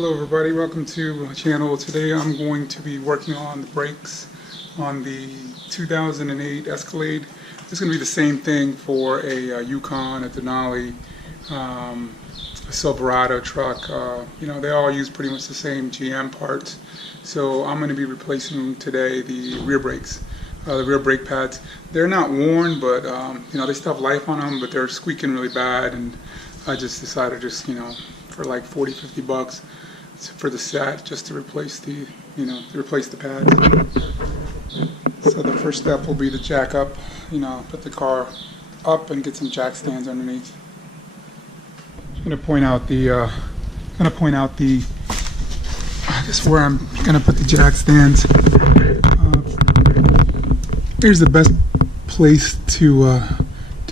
Hello everybody, welcome to my channel. Today I'm going to be working on the brakes on the 2008 Escalade. It's going to be the same thing for a Yukon, a Denali, a Silverado truck. They all use pretty much the same GM parts. So I'm going to be replacing today the rear brakes. The rear brake pads. They're not worn, but they still have life on them, but they're squeaking really bad, and I just decided for like 40-50 bucks for the set, just to replace the pads. So the first step will be to jack up, put the car up and get some jack stands underneath. I'm going to point out just where I'm going to put the jack stands. Here's the best place to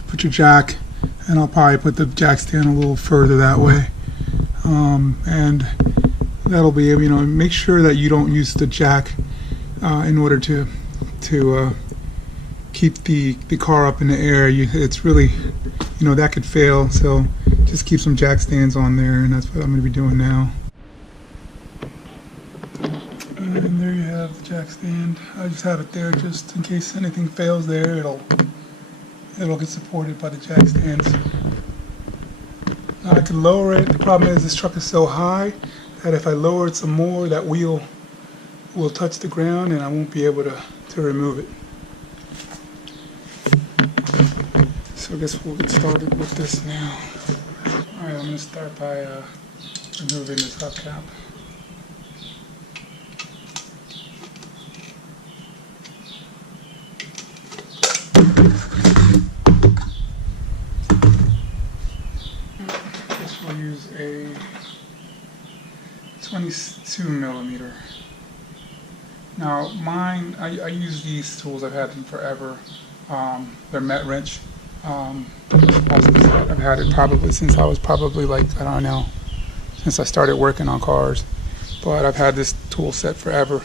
put your jack, and I'll probably put the jack stand a little further that way. And that'll be, make sure that you don't use the jack in order to keep the car up in the air. It's really, that could fail. So just keep some jack stands on there, and that's what I'm going to be doing now. And there you have the jack stand. I just have it there just in case anything fails there. It'll get supported by the jack stands. I can lower it. The problem is this truck is so high that if I lower it some more, that wheel will touch the ground and I won't be able to remove it. So I guess we'll get started with this now. Alright, I'm going to start by removing this hubcap. We'll use a 22 millimeter. Now mine, I use these tools. I've had them forever. They're Met wrench. I've had it probably since I was since I started working on cars. But I've had this tool set forever.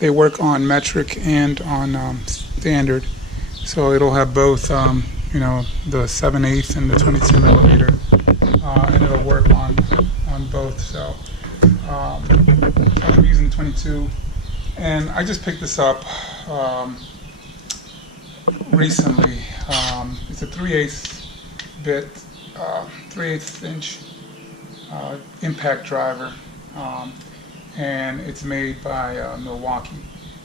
They work on metric and on standard, so it'll have both. The 7/8 and the 22 millimeter. And it'll work on both. So I'm using 22, and I just picked this up recently. It's a 3/8 bit, 3/8 inch impact driver, and it's made by Milwaukee.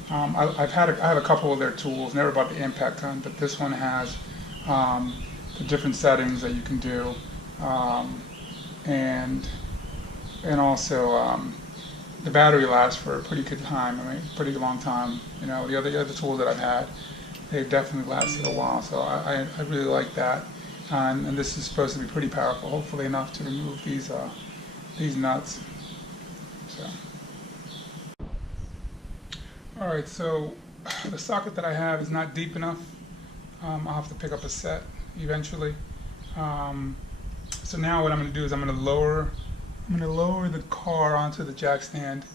I have a couple of their tools. Never bought the impact one, but this one has the different settings that you can do. And also the battery lasts for a pretty good time. Pretty long time. The other tools that I've had, they've definitely lasted a while. So I really like that. And this is supposed to be pretty powerful. Hopefully enough to remove these nuts. So. All right. So the socket that I have is not deep enough. I'll have to pick up a set eventually. So now what I'm going to do is I'm going to lower the car onto the jack stand,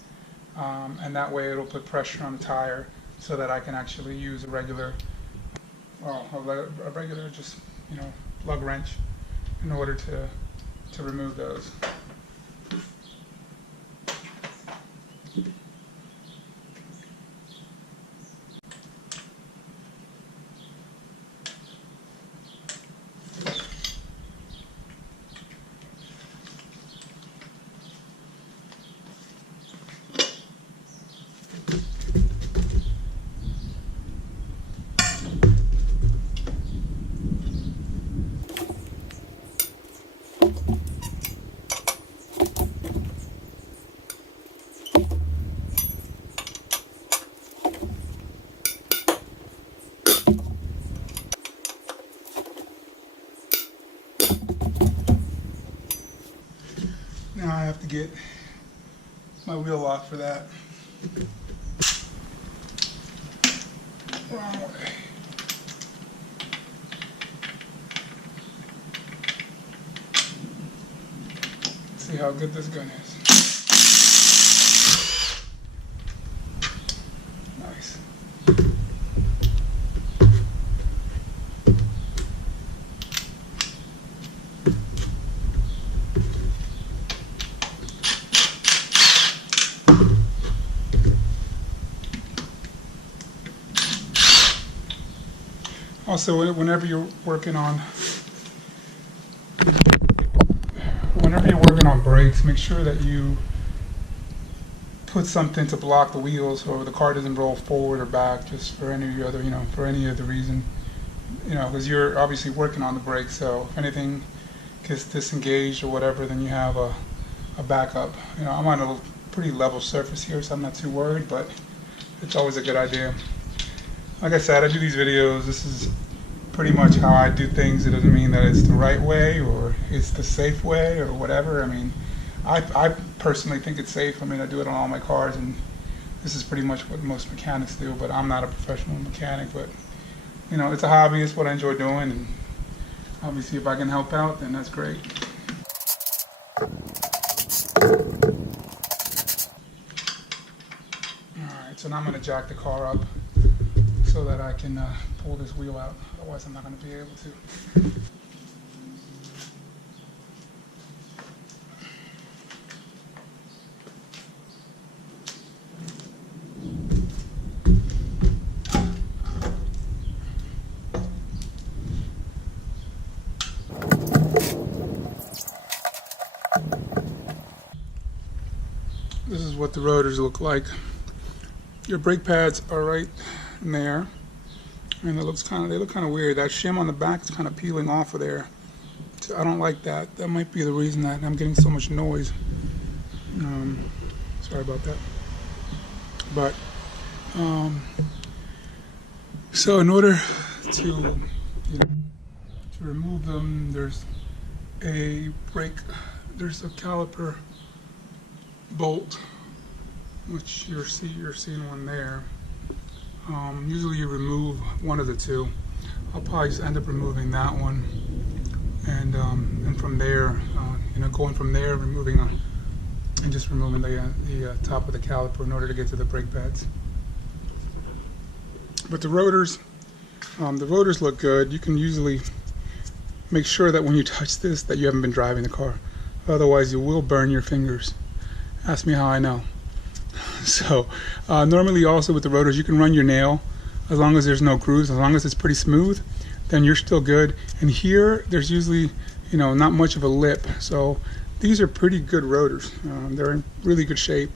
and that way it'll put pressure on the tire so that I can actually use a regular just lug wrench in order to remove those. Now I have to get my wheel lock for that. Wrong way. Let's see how good this gun is. Nice. Also, whenever you're working on brakes, make sure that you put something to block the wheels so the car doesn't roll forward or back, just for any other, for any other reason. Because you're obviously working on the brakes, so if anything gets disengaged or whatever, then you have a backup. I'm on a pretty level surface here, so I'm not too worried, but it's always a good idea. Like I said, I do these videos. This is pretty much how I do things. It doesn't mean that it's the right way or it's the safe way or whatever. I mean, I personally think it's safe. I mean, I do it on all my cars, and this is pretty much what most mechanics do, but I'm not a professional mechanic. But, it's a hobby. It's what I enjoy doing, and obviously if I can help out, then that's great. Alright, so now I'm going to jack the car up so that I can pull this wheel out. Otherwise I'm not going to be able to. This is what the rotors look like. Your brake pads are right in there, and they look kind of weird. That shim on the back is kind of peeling off of there. So I don't like that. That might be the reason that I'm getting so much noise. Sorry about that. But so in order to remove them, there's a caliper bolt, which you're seeing one there. Usually you remove one of the two. I'll probably just end up removing that one, and from there, going from there, removing and just removing the top of the caliper in order to get to the brake pads. But the rotors look good. You can usually make sure that when you touch this that you haven't been driving the car. Otherwise, you will burn your fingers. Ask me how I know. So normally also with the rotors, you can run your nail as long as there's no grooves, as long as it's pretty smooth, then you're still good. And here, there's usually, not much of a lip. So these are pretty good rotors. They're in really good shape.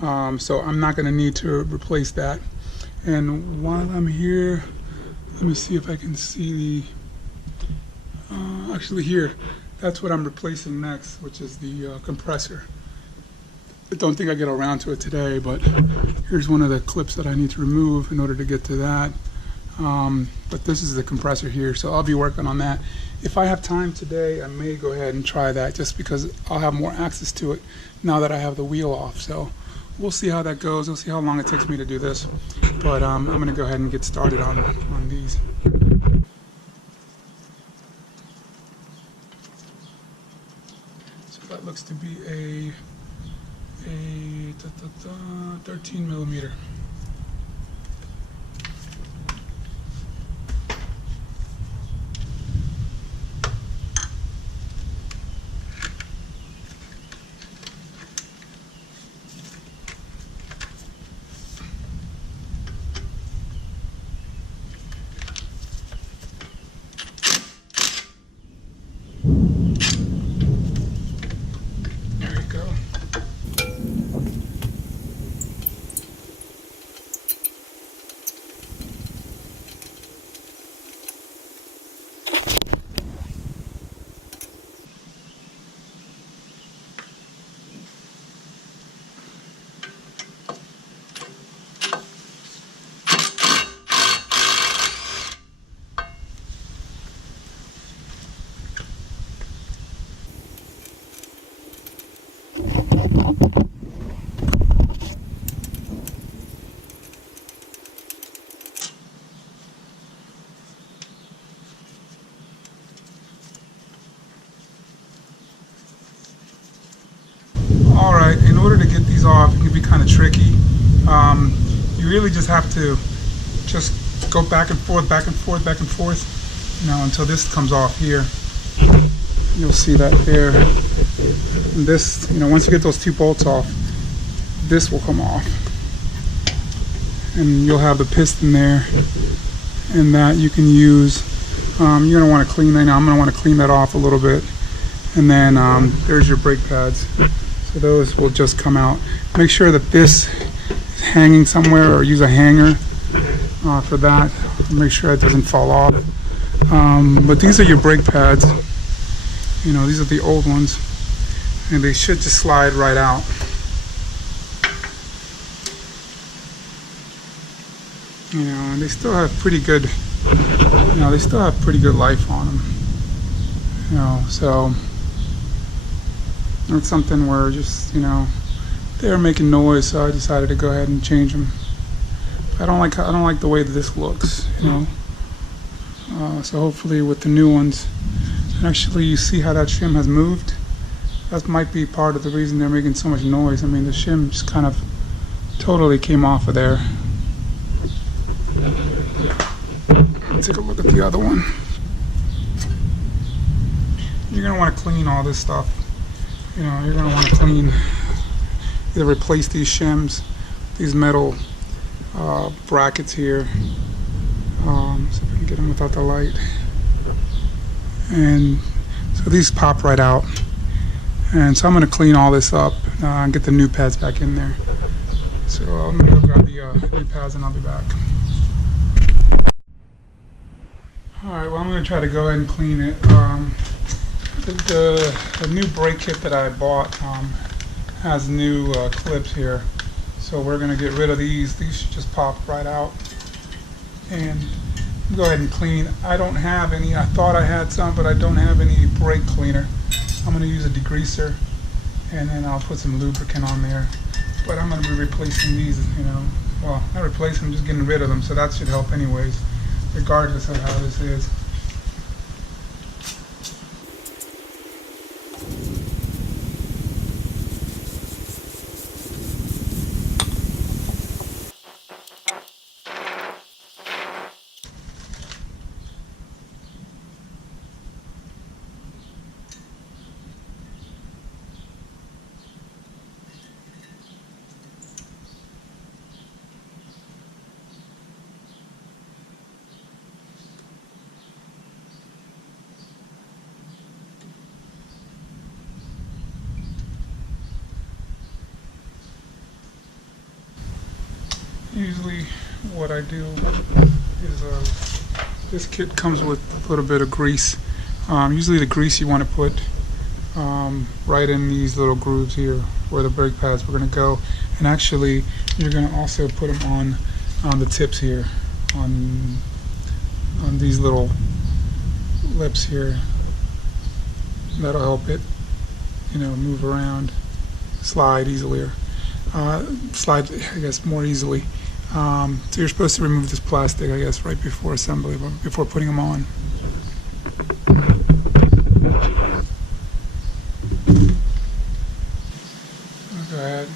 So I'm not going to need to replace that. And while I'm here, let me see if I can see the, actually here, that's what I'm replacing next, which is the compressor. I don't think I get around to it today, but here's one of the clips that I need to remove in order to get to that. But this is the compressor here, so I'll be working on that. If I have time today, I may go ahead and try that, just because I'll have more access to it now that I have the wheel off. So we'll see how that goes. We'll see how long it takes me to do this. But I'm going to go ahead and get started on these. So that looks to be a 13 millimeter. Alright, in order to get these off, it can be kind of tricky. You really just have to just go back and forth, back and forth, back and forth, until this comes off here. You'll see that there. And this, once you get those two bolts off, this will come off. And you'll have the piston there. and that you can use. You're going to want to clean that. Now I'm going to want to clean that off a little bit. And then there's your brake pads. So those will just come out. Make sure that this is hanging somewhere, or use a hanger for that. Make sure it doesn't fall off. But these are your brake pads. You know, these are the old ones. And they should just slide right out. You know, and they still have pretty good, you know, they still have pretty good life on them. You know, so it's something where just, you know, they were making noise, so I decided to go ahead and change them. I don't like the way that this looks, you know. So hopefully with the new ones, and actually you see how that shim has moved. That might be part of the reason they're making so much noise. I mean, the shim just kind of totally came off of there. Let's take a look at the other one. You're going to want to clean all this stuff. You know, you're going to want to clean, either replace these shims, these metal brackets here. See if I can get them without the light. And so these pop right out. And so I'm going to clean all this up and get the new pads back in there. So I'm going to go grab the new pads and I'll be back. Alright, well I'm going to try to go ahead and clean it. The new brake kit that I bought has new clips here. So we're going to get rid of these. These should just pop right out. And go ahead and clean. I don't have any. I thought I had some, but I don't have any brake cleaner. I'm going to use a degreaser, and then I'll put some lubricant on there. But I'm going to be replacing these, you know. Well, not replacing them, just getting rid of them. So that should help anyways, regardless of how this is. Usually what I do is this kit comes with a little bit of grease. Usually the grease you want to put right in these little grooves here where the brake pads were going to go, and actually you're going to also put them on the tips here, on these little lips here. That'll help it, you know, move around, slide easily, slide, I guess, more easily. So you're supposed to remove this plastic, I guess, right before assembly, before putting them on. I'll go ahead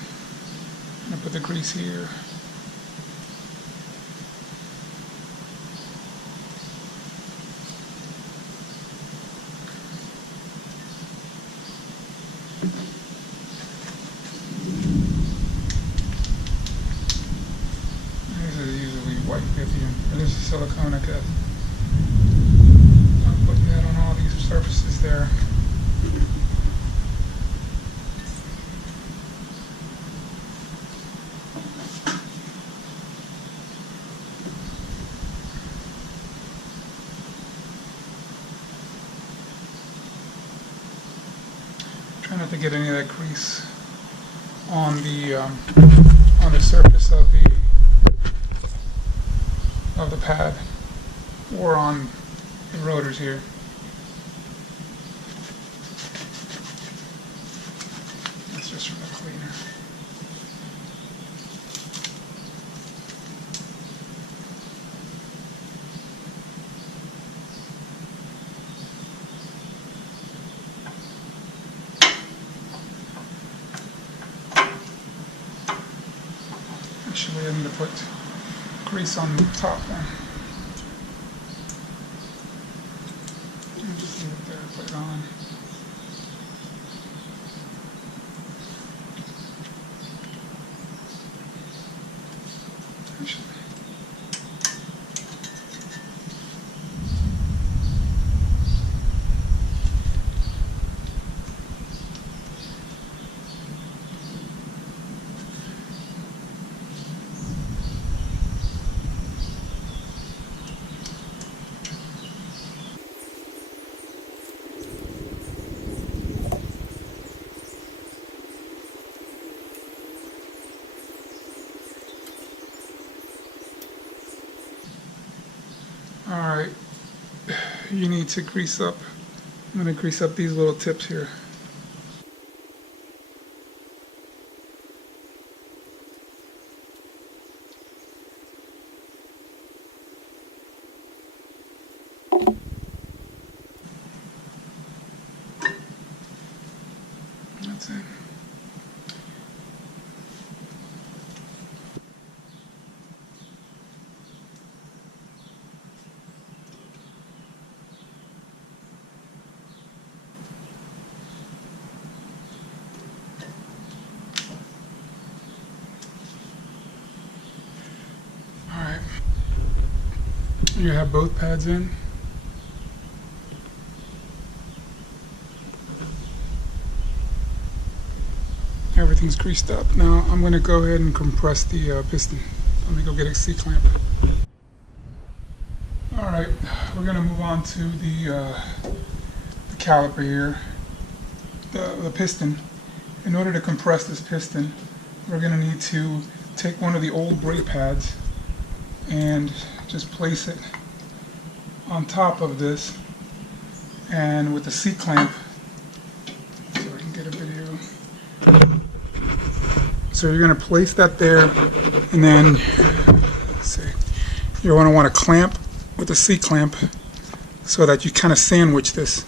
and put the grease here. This is silicone, I guess. I'm putting that on all these surfaces there. Try not to get any of that grease on the surface of the pad or on the rotors here. That's just from the cleaner. Actually, I need to put grease on the top one. And just leave it there, put it on. Actually, Alright, you need to grease up. I'm going to grease up these little tips here. That's it. Alright. You have both pads in. Everything's greased up. Now I'm going to go ahead and compress the piston. Let me go get a C-clamp. Alright, we're going to move on to the caliper here, the piston. In order to compress this piston, we're going to need to take one of the old brake pads and just place it on top of this, and with the C-clamp, so I can get a video. So you're going to place that there, and then let's see, you're going to want to clamp with the C-clamp so that you kind of sandwich this.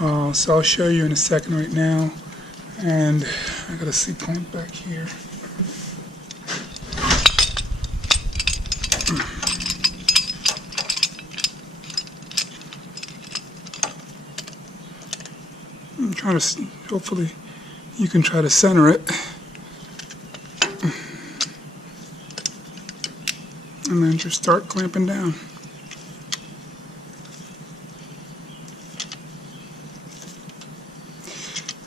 So I'll show you in a second right now. And I got a C-clamp back here. I'm trying to, hopefully you can try to center it. And then just start clamping down.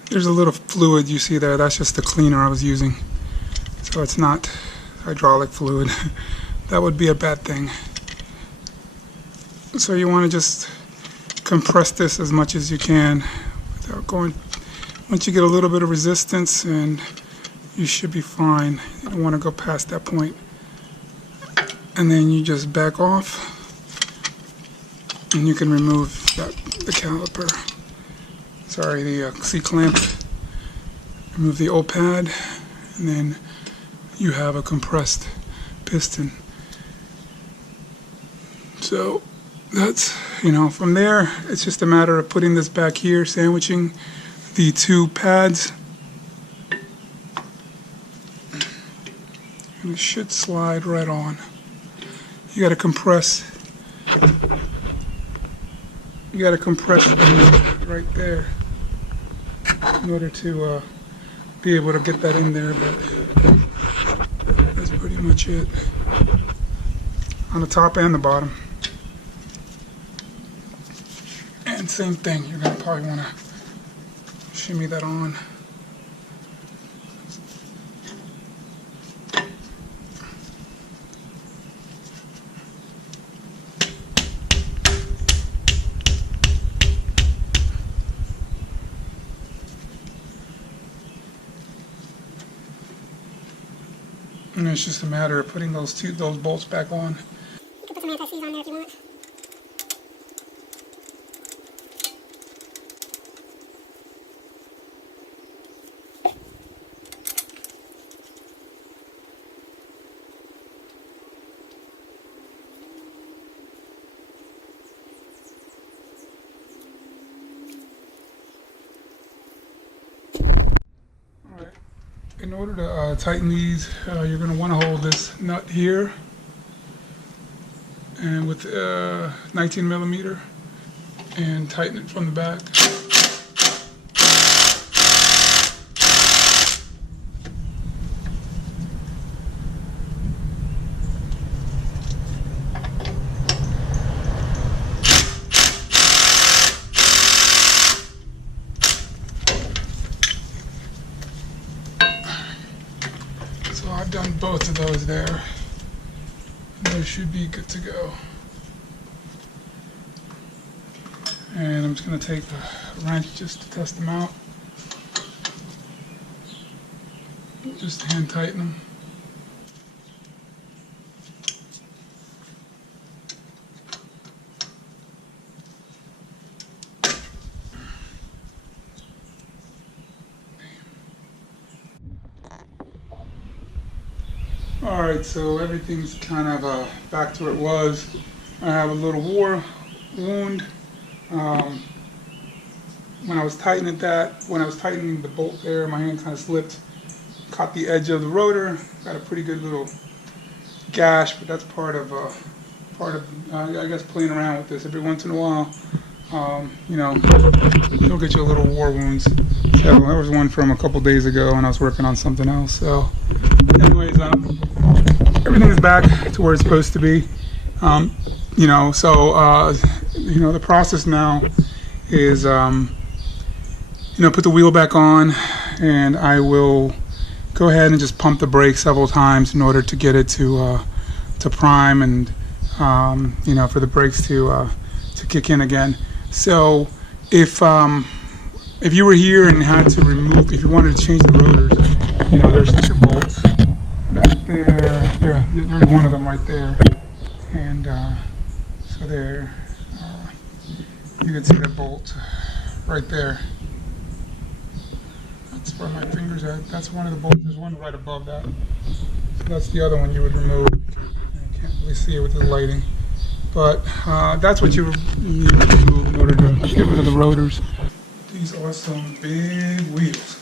There's a little fluid you see there. That's just the cleaner I was using. So it's not hydraulic fluid. That would be a bad thing. So you want to just compress this as much as you can without going. Once you get a little bit of resistance, and you should be fine. You don't want to go past that point. And then you just back off, and you can remove the caliper. Sorry, the C-clamp. Remove the old pad, and then you have a compressed piston. So that's, from there, it's just a matter of putting this back here, sandwiching the two pads. And it should slide right on. You gotta compress. You gotta compress right there in order to be able to get that in there, but that's pretty much it. On the top and the bottom. And same thing, you're gonna probably wanna shimmy that on. And it's just a matter of putting those bolts back on. You can put some anti-seize on there if you want. In order to tighten these, you're going to want to hold this nut here, and with 19 millimeter, and tighten it from the back. I've done both of those there. Those should be good to go. And I'm just going to take a wrench just to test them out. Just hand tighten them. Alright, so everything's kind of back to where it was. I have a little war wound. When I was tightening the bolt there, my hand kind of slipped, caught the edge of the rotor, got a pretty good little gash, but that's part of I guess playing around with this every once in a while. You know, you'll get you a little war wounds. So that was one from a couple days ago, and I was working on something else. So, anyways, everything is back to where it's supposed to be. You know, so you know, the process now is you know, put the wheel back on, and I will go ahead and just pump the brake several times in order to get it to prime, and you know, for the brakes to kick in again. So if you were here and had to remove, if you wanted to change the rotors, you know, there's 2 bolts back there. There's one of them right there, and so there, you can see that bolt right there. That's where my finger's at. That's one of the bolts. There's one right above that. So that's the other one you would remove. I can't really see it with the lighting. But that's what you need to remove in order to get rid of the rotors. These are some big wheels.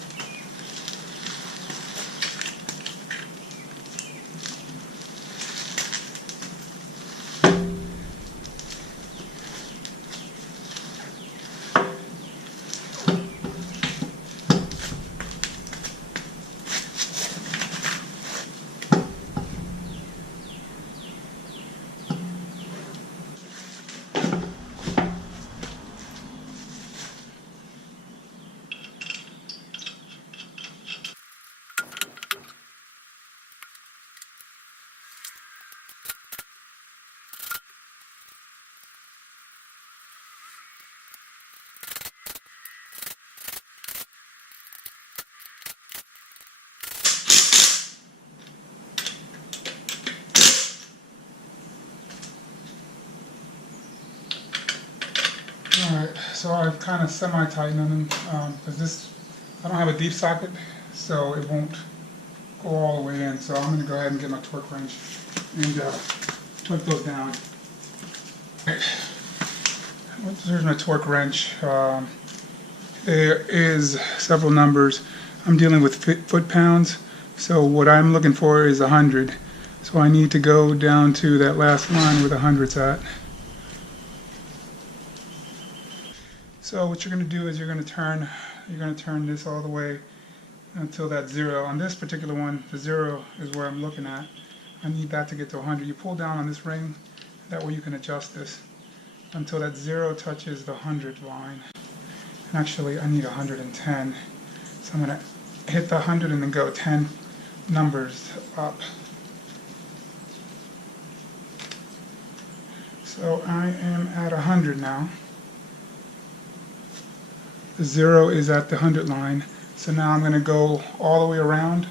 Alright, so I've kind of semi-tightened them because I don't have a deep socket, so it won't go all the way in. So I'm going to go ahead and get my torque wrench and torque those down. There's my torque wrench. There is several numbers. I'm dealing with foot-pounds, so what I'm looking for is 100. So I need to go down to that last line where the 100's at. So what you're going to do is you're going to turn this all the way until that 0. On this particular one, the 0 is where I'm looking at. I need that to get to 100. You pull down on this ring, that way you can adjust this until that 0 touches the 100 line. And actually, I need 110. So I'm going to hit the 100 and then go 10 numbers up. So I am at 100 now. The 0 is at the 100 line, so now I'm going to go all the way around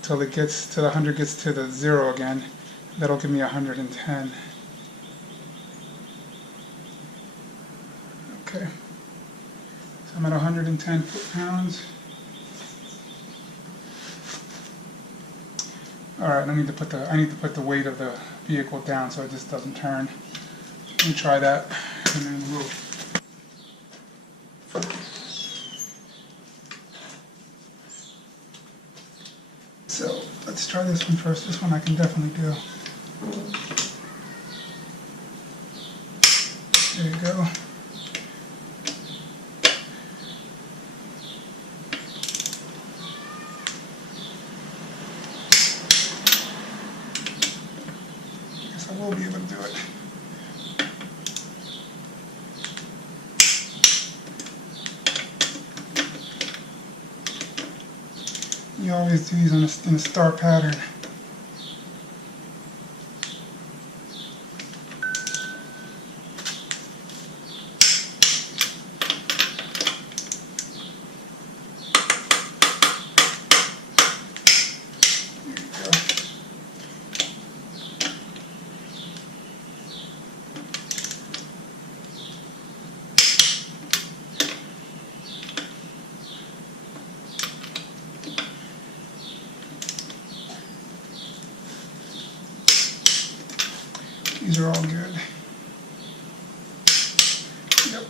till it gets to the 100 gets to the 0 again. That'll give me 110. Okay, so I'm at 110 foot-pounds. All right, I need to put the weight of the vehicle down so it just doesn't turn. Let me try that, and then we'll. So let's try this one first. This one I can definitely do. There you go. Guess I will be able to do it. You always do these in a star pattern. These are all good. Yep.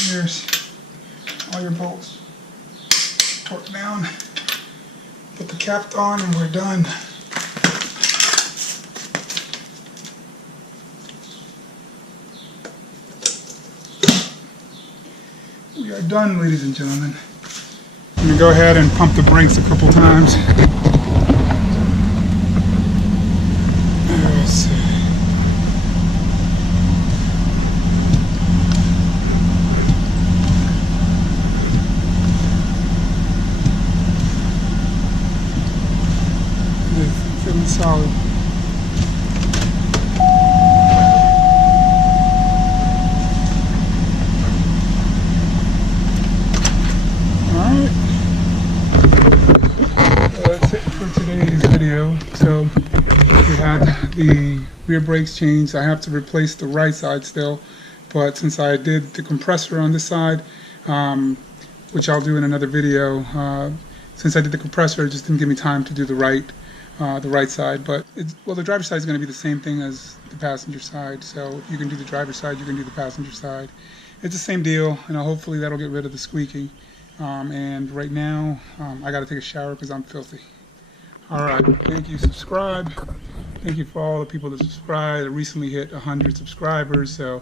Here's all your bolts. Torque down. Put the cap on and we're done. We are done, ladies and gentlemen. I'm going to go ahead and pump the brakes a couple times. Let's see. It's feeling solid. Today's video. So we had the rear brakes changed. I have to replace the right side still, but since I did the compressor on this side, which I'll do in another video, since I did the compressor, it just didn't give me time to do the right side. But the driver's side is going to be the same thing as the passenger side. So if you can do the driver's side, you can do the passenger side. It's the same deal, and hopefully that'll get rid of the squeaking. And right now, I got to take a shower because I'm filthy. All right, thank you. Subscribe. Thank you for all the people that subscribed. I recently hit 100 subscribers, so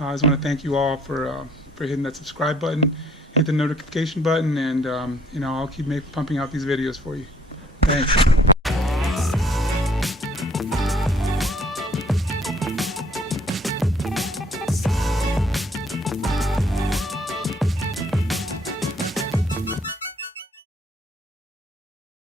I just want to thank you all for hitting that subscribe button, hit the notification button, and I'll keep pumping out these videos for you. Thanks.